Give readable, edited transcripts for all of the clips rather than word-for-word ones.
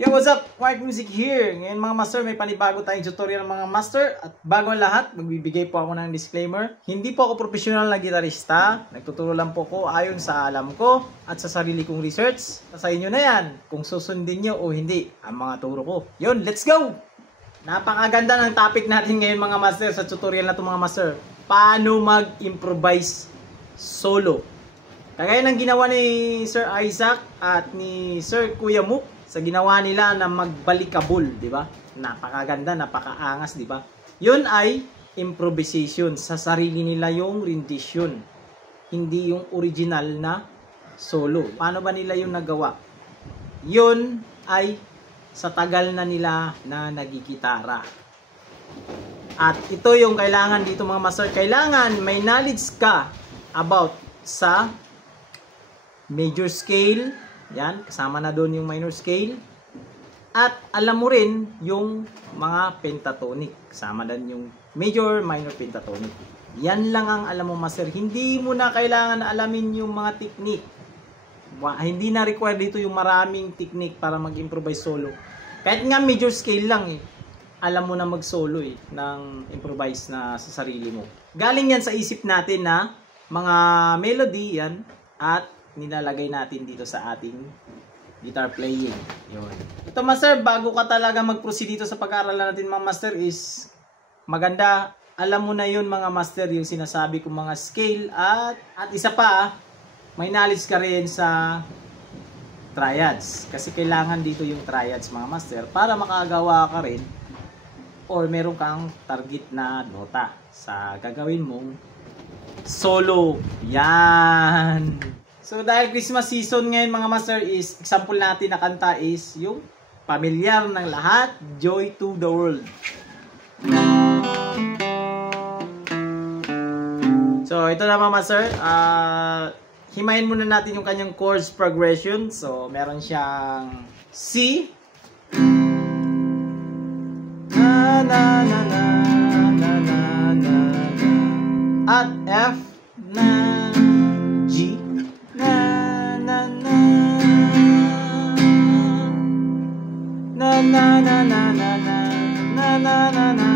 Yo, what's up? White Music here. Ngayon mga master, may panibago tayong tutorial mga master. At bago ang lahat, magbibigay po ako ng disclaimer. Hindi po ako professional na gitarista. Nagtuturo lang po ko ayon sa alam ko at sa sarili kong research. Sa inyo na yan, kung susundin nyo o hindi ang mga turo ko. Yun, let's go! Napakaganda ng topic natin ngayon mga master sa tutorial na ito mga master. Paano mag-improvise solo. Kagaya ng ginawa ni Sir Isaac at ni Sir Kuya Mook sa ginawa nila na magbalikabol, di ba? Napakaganda, napakaangas, di ba? Yun ay improvisation. Sa sarili nila yung rendition. Hindi yung original na solo. Paano ba nila yung nagawa? Yun ay sa tagal na nila na nagigitara. At ito yung kailangan dito mga master. Kailangan may knowledge ka about sa major scale. Yan, kasama na doon yung minor scale. At alam mo rin yung mga pentatonic. Kasama din yung major, minor pentatonic. Yan lang ang alam mo master. Hindi mo na kailangan alamin yung mga technique. Hindi na required dito yung maraming technique para mag-improvise solo. Kahit nga major scale lang eh. Alam mo na mag-solo eh, ng improvise na sa sarili mo. Galing yan sa isip natin na mga melody yan at nilalagay natin dito sa ating guitar playing. Yun. Ito master, bago ka talaga mag-proceed dito sa pag-aaralan natin mga master is maganda, alam mo na yun mga master yung sinasabi kong mga scale at isa pa, may knowledge ka rin sa triads. Kasi kailangan dito yung triads mga master para makagawa ka rin or meron kang target na nota sa gagawin mong solo. Yan! So dahil Christmas season ngayon mga master is example natin na kanta is yung pamilyar ng lahat, Joy to the World. So ito na mga master, himayin muna natin yung kanyang chords progression. So meron siyang C, na na na na na na na, at F, na G, na na na na na na na na na na.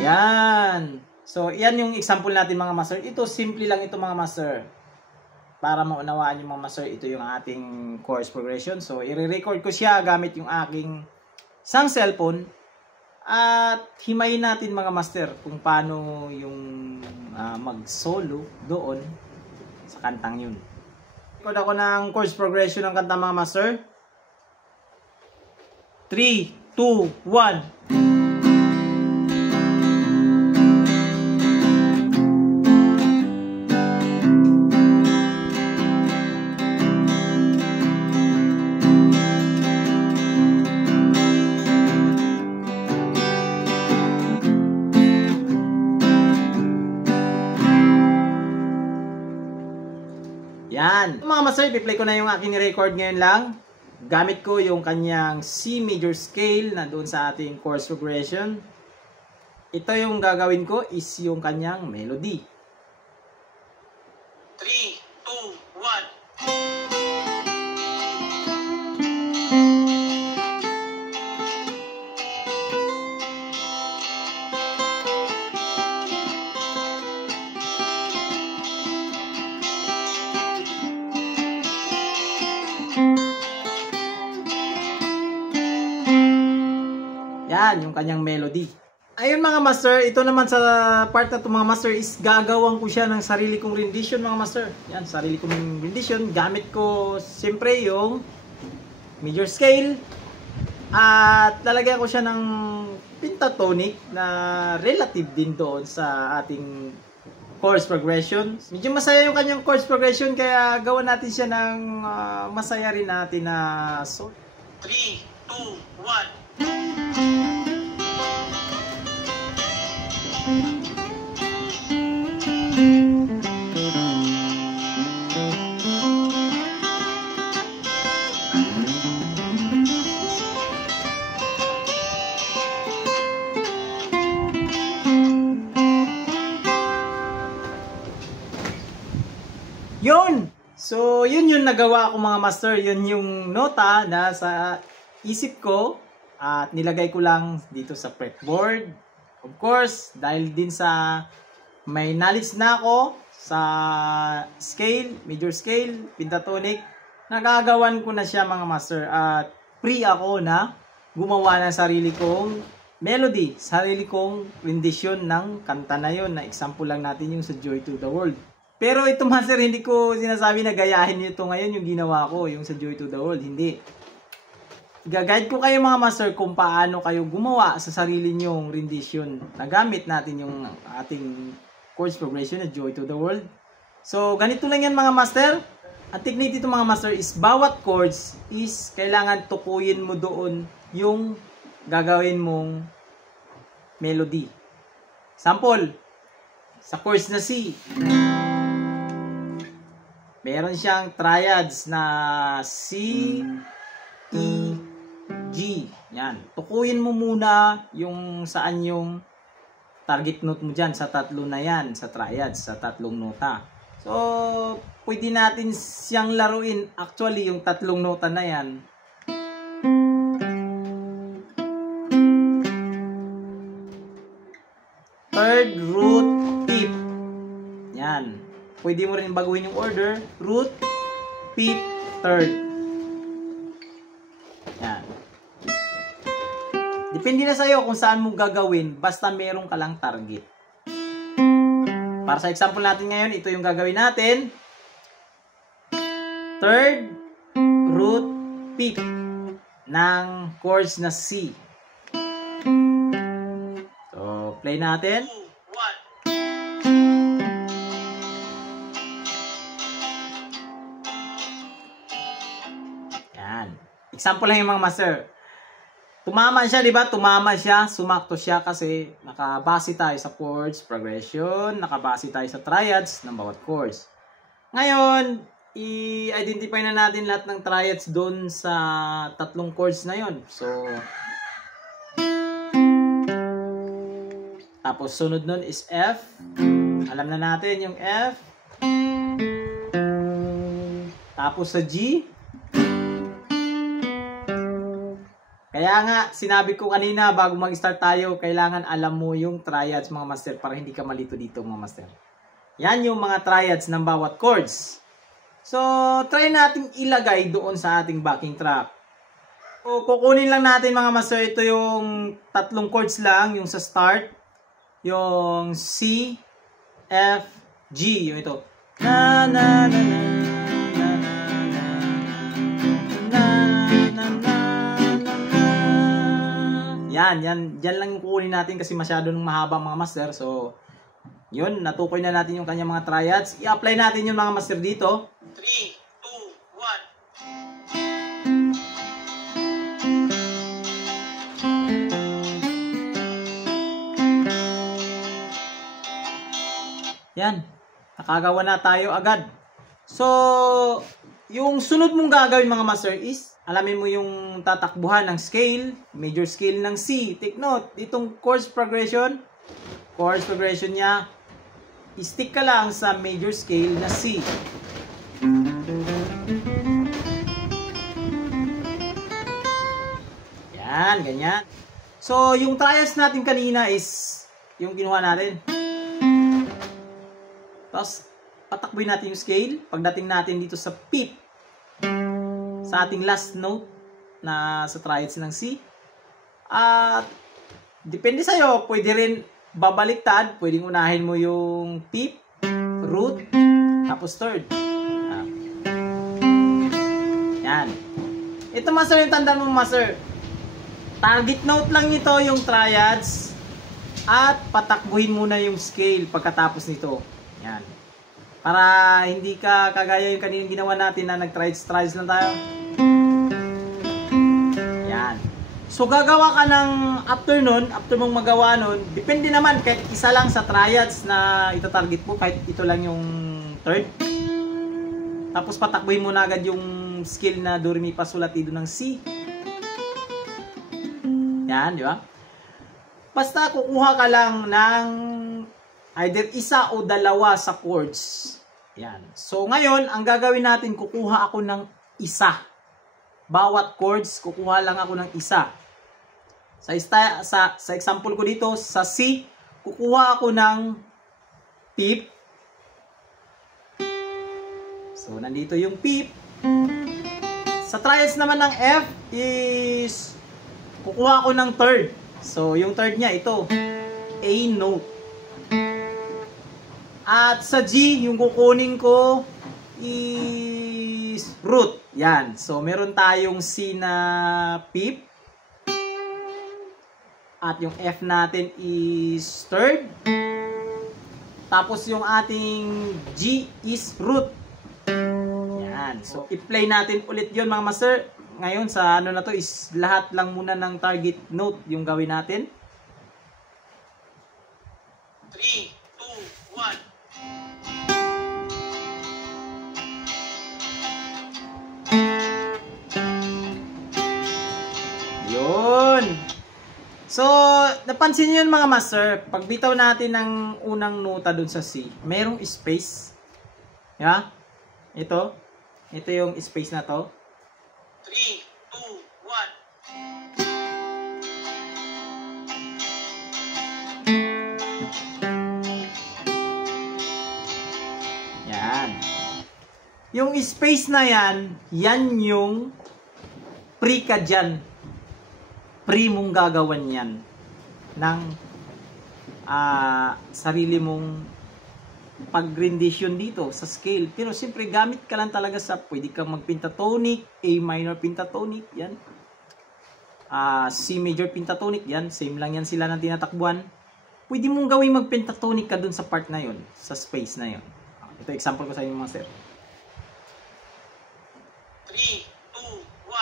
Yan. So yan yung example natin mga master. Ito simple lang ito mga master. Para maunawaan yung mga master, ito yung ating chords progression. So i-record ko siya gamit yung aking isang cellphone. At himayin natin mga master kung paano yung mag-solo doon sa kantang yun. Record ako ng chords progression ng kanta mga master. 3, 2, 1. Yan. Mga master, i-play ko na yung aking record ngayon lang. Gamit ko yung kanyang C major scale na doon sa ating chords progression. Ito yung gagawin ko is yung kanyang melody. 3, 2, 1. Yan, yung kanyang melody. Ayun mga master, ito naman sa part na ito mga master is gagawin ko siya ng sarili kong rendition mga master. Yan, sarili kong rendition. Gamit ko siyempre yung major scale. At lalagyan ko siya ng pentatonic na relative din doon sa ating chords progression. Medyo masaya yung kanyang chords progression kaya gawa natin siya ng masaya rin natin na so 3, 2, 1. Yun! So, yun yung nagawa ko mga master. Yun yung nota na sa isip ko at nilagay ko lang dito sa fretboard. Of course, dahil din sa may knowledge na ako sa scale, major scale, pentatonic, nagagawan ko na siya mga master at free ako na gumawa ng sarili kong melody, sarili kong rendition ng kanta na yon, na example lang natin yung sa Joy to the World. Pero ito master, hindi ko sinasabi na gayahin nyo ito ngayon yung ginawa ko, yung sa Joy to the World, hindi. Gaguide ko kayo mga master kung paano kayo gumawa sa sarili nyong rendition na gamit natin yung ating chords progression na Joy to the World. So ganito lang yan mga master. Ang technique dito mga master is bawat chords is kailangan tukuyin mo doon yung gagawin mong melody. Sample, sa chords na C, meron siyang triads na C, E, G. Yan. Tukuyin mo muna yung saan yung target note mo dyan sa tatlo na yan, sa triads, sa tatlong nota. So, pwede natin siyang laruin actually yung tatlong nota na yan. Third, root, fifth. Yan. Pwede mo rin baguhin yung order. Root, fifth, third. Yan. Depende na sa'yo kung saan mo gagawin, basta meron ka lang target. Para sa example natin ngayon, ito yung gagawin natin. Third, root, fifth ng chords na C. So, play natin. 2, 1. Yan. Example lang yung mga master. Tumama siya, di ba? Tumama siya, sumakto siya kasi nakabase tayo sa chords progression, nakabase tayo sa triads ng bawat chords. Ngayon, i-identify na natin lahat ng triads doon sa tatlong chords na yon. So, tapos sunod nun is F. Alam na natin yung F. Tapos sa G. Kaya nga, sinabi ko kanina bago mag-start tayo, kailangan alam mo yung triads mga master para hindi ka malito dito mga master. Yan yung mga triads ng bawat chords. So, try natin ilagay doon sa ating backing track. So, kukunin lang natin mga master, ito yung tatlong chords lang, yung sa start, yung C, F, G, yung ito. Na na na na. Yan lang yung kukunin natin kasi masyado nung mahaba mga master. So, yun, natukoy na natin yung kanyang mga triads. I-apply natin yung mga master dito. 3, 2, 1. Yan. Nakagawa na tayo agad. So, yung sunod mong gagawin mga master is, alamin mo yung tatakbuhan ng scale, major scale ng C. Take note, itong chords progression niya, stick ka lang sa major scale na C. Yan, ganyan. So, yung triads natin kanina is yung kinuha natin. Tapos, patakbuhin natin yung scale. Pagdating natin dito sa fifth, sa ating last note na sa triads ng C. At depende sa'yo, pwede rin babaliktad, pwedeng unahin mo yung fifth, root, tapos third. Yan. Ito master, yung tandaan mo master. Target note lang nito yung triads at patakbuhin muna yung scale pagkatapos nito. Yan. Para hindi ka kagaya yung kaninang ginawa natin na nag-triads lang tayo. Yan. So gagawa ka ng after mong magawa nun, depende naman kahit isa lang sa triads na ito-target mo, kahit ito lang yung third. Tapos patakbuhin mo na agad yung skill na do, re, mi, fa, sol, la, ti, do ng C. Yan, di ba? Basta kukuha ka lang ng either isa o dalawa sa chords. Yan. So ngayon, ang gagawin natin, kukuha ako ng isa. bawat chords, kukuha lang ako ng isa. Sa example ko dito, sa C, kukuha ako ng fifth. So, nandito yung fifth. Sa triads naman ng F is kukuha ako ng third. So, yung third niya, ito. A note. At sa G, yung kukunin ko is root. Yan. So, meron tayong C na fifth. At yung F natin is third. Tapos yung ating G is root. Yan. So, i-play natin ulit yun mga master. Ngayon sa ano na to is lahat lang muna ng target note yung gawin natin. 3, 2, 1. Yun. So, napansin niyo yun mga master, pag bitaw natin ng unang nota dun sa C, merong space. Yeah? Ito yung space na to. 3, 2, 1. Yan. Yung space na yan, yan yung pre ka dyan. Pre mong gagawan yan ng sarili mong pag-rendition dito sa scale. Pero siyempre gamit ka lang talaga sa, pwede kang mag-pentatonic, A minor pentatonic, yan. C major pentatonic, yan. Same lang yan sila ng tinatakbuhan. Pwede mong gawing mag-pentatonic ka dun sa part na yon, sa space na yon. Ito example ko sa inyo mga sir. 3, 2, 1.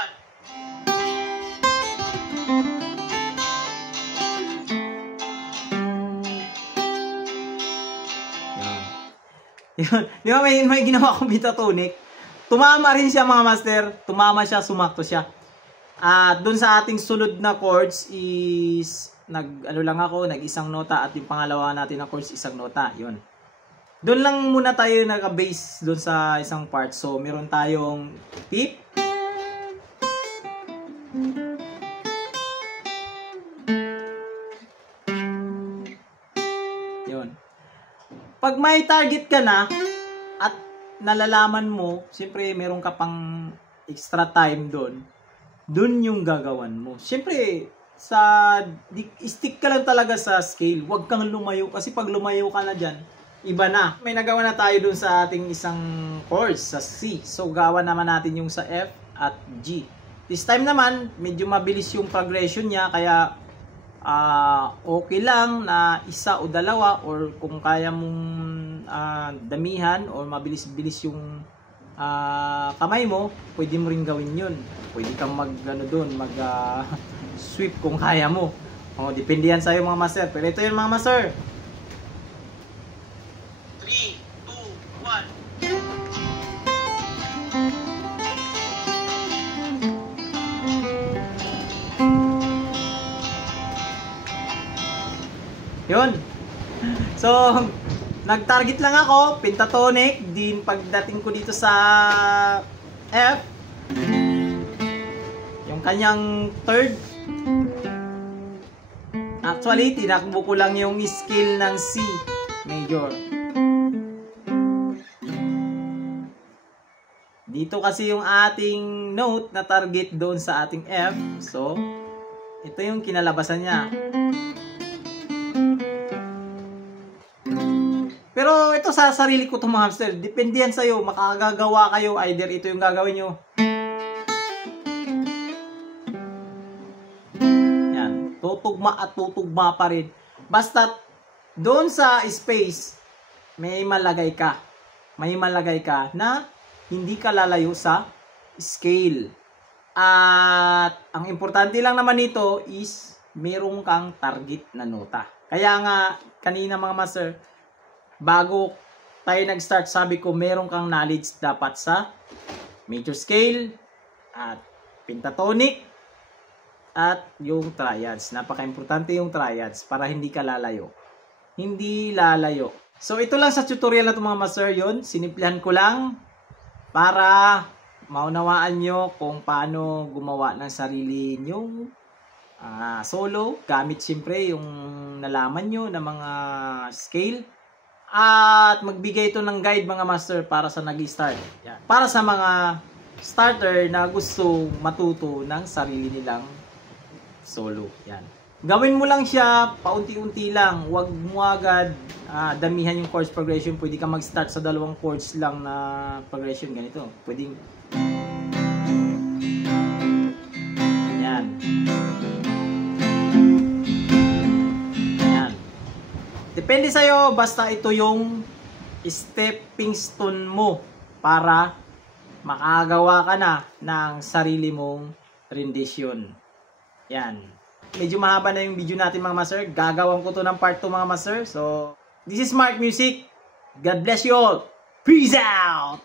Yun. Di ba may ginawa akong pentatonic? Tumama rin siya mga master. Tumama siya, sumakto siya. At dun sa ating sunod na chords is nag-isang nota at yung pangalawa natin na chords isang nota. Yun. Doon lang muna tayo naka-base doon sa isang part. So, meron tayong fifth. Yun. Pag may target ka na at nalalaman mo, siyempre meron ka pang extra time doon yung gagawan mo. Siyempre, stick ka lang talaga sa scale. Huwag kang lumayo kasi pag lumayo ka na dyan, iba na. May nagawa na tayo doon sa ating isang chords sa C. So, gawa naman natin yung sa F at G. This time naman, medyo mabilis yung progression niya, kaya okay lang na isa o dalawa, or kung kaya mong damihan or mabilis-bilis yung kamay mo, pwede mo rin gawin yun. Pwede kang sweep kung kaya mo. Depende yan sa'yo mga master. Pero ito yun mga master. 3, 2, 1. Yun. So, nag-target lang ako, pentatonic, din pagdating ko dito sa F, yung kanyang third. Actually, tinakbo ko lang yung scale ng C major. Dito kasi yung ating note na target doon sa ating F. So, ito yung kinalabasan niya. Pero ito sa sarili ko to mga hamster. Depende yan sa'yo. Makagagawa kayo. Either ito yung gagawin nyo. Yan. Tutugma at tutugma pa rin. Basta doon sa space, may malagay ka. May malagay ka na hindi ka lalayo sa scale. At ang importante lang naman nito is merong kang target na nota. Kaya nga kanina mga master, bago tayo nag-start, sabi ko meron kang knowledge dapat sa major scale at pentatonic at yung triads. Napaka-importante yung triads para hindi ka lalayo. Hindi lalayo. So ito lang sa tutorial na ito mga master, yun. Sinimplihan ko lang para maunawaan nyo kung paano gumawa ng sarili nyong solo, gamit siyempre yung nalaman nyo ng mga scale, at magbigay ito ng guide mga master para sa nag-start. Yan. Para sa mga starter na gusto matuto ng sarili nilang solo. Yan. Gawin mo lang siya paunti-unti lang, huwag mo agad damihan yung chords progression. Pwede ka mag-start sa 2 chords lang na progression, ganito. Pwedeng yan. Yan. Depende sa'yo, basta ito yung stepping stone mo para makagawa ka na ng sarili mong rendition. Yan. Medyo mahaba na yung video natin mga master. Gagawin ko to ng part 2 mga master. So, this is Mark Music. God bless you all. Peace out!